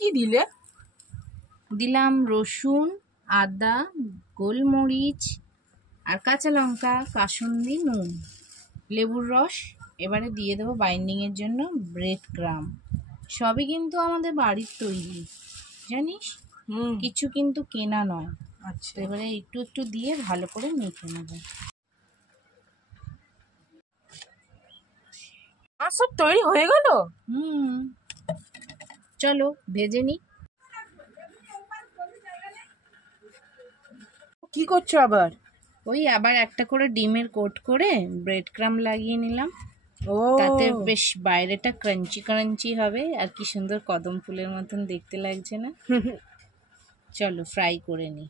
কি দিলে? দিলাম রসুন, আদা, গোলমরিচ আর কাঁচা লঙ্কা, কাসুন্দি, নুন, লেবুর রস। এবারে দিয়ে দেবো বাইন্ডিংয়ের জন্য ব্রেড ক্রাম্ব। সবই কিন্তু আমাদের বাড়ির তৈরি, জানিস, কিছু কিন্তু কেনা নয়। আচ্ছা, এবারে একটু একটু দিয়ে ভালো করে মেখে নেবো। আর সব তৈরি হয়ে গেল? চলো ভেজে নি। কি করছো আবার? ওই আবার একটা করে ডিমের কোট করে ব্রেড ক্রাম্ব লাগিয়ে নিলাম। ও, তাতে বেশ বাইরেটা ক্রাঞ্চি ক্রাঞ্চি হবে, আর কি সুন্দর কদম ফুলের মতন দেখতে লাগছে না? চলো ফ্রাই করে নি।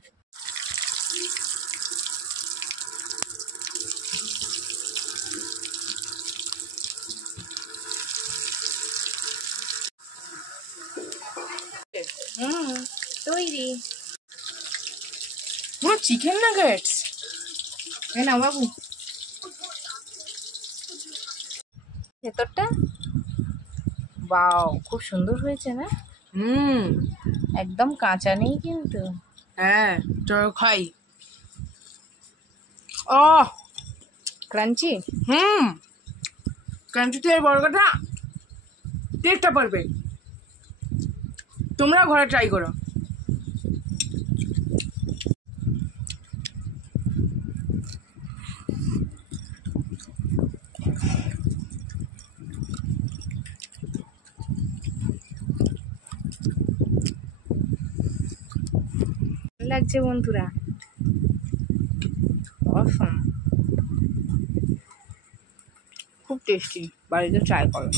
তৈরি। Chicken nuggets. এই নাও বাবু, ভেতরটা বাও, খুব সুন্দর হয়েছে না? একদম কাঁচা নেই কিন্তু। হ্যাঁ, চলো খাই। ও, ক্রাঞ্চি। ক্রাঞ্চি থেকে বড় কথা, টেস্টটা পারবে। তোমরা ঘরে ট্রাই করো। লাগছে বন্ধুরা, অসম, খুব টেস্টি। বাড়িতে ট্রাই করো।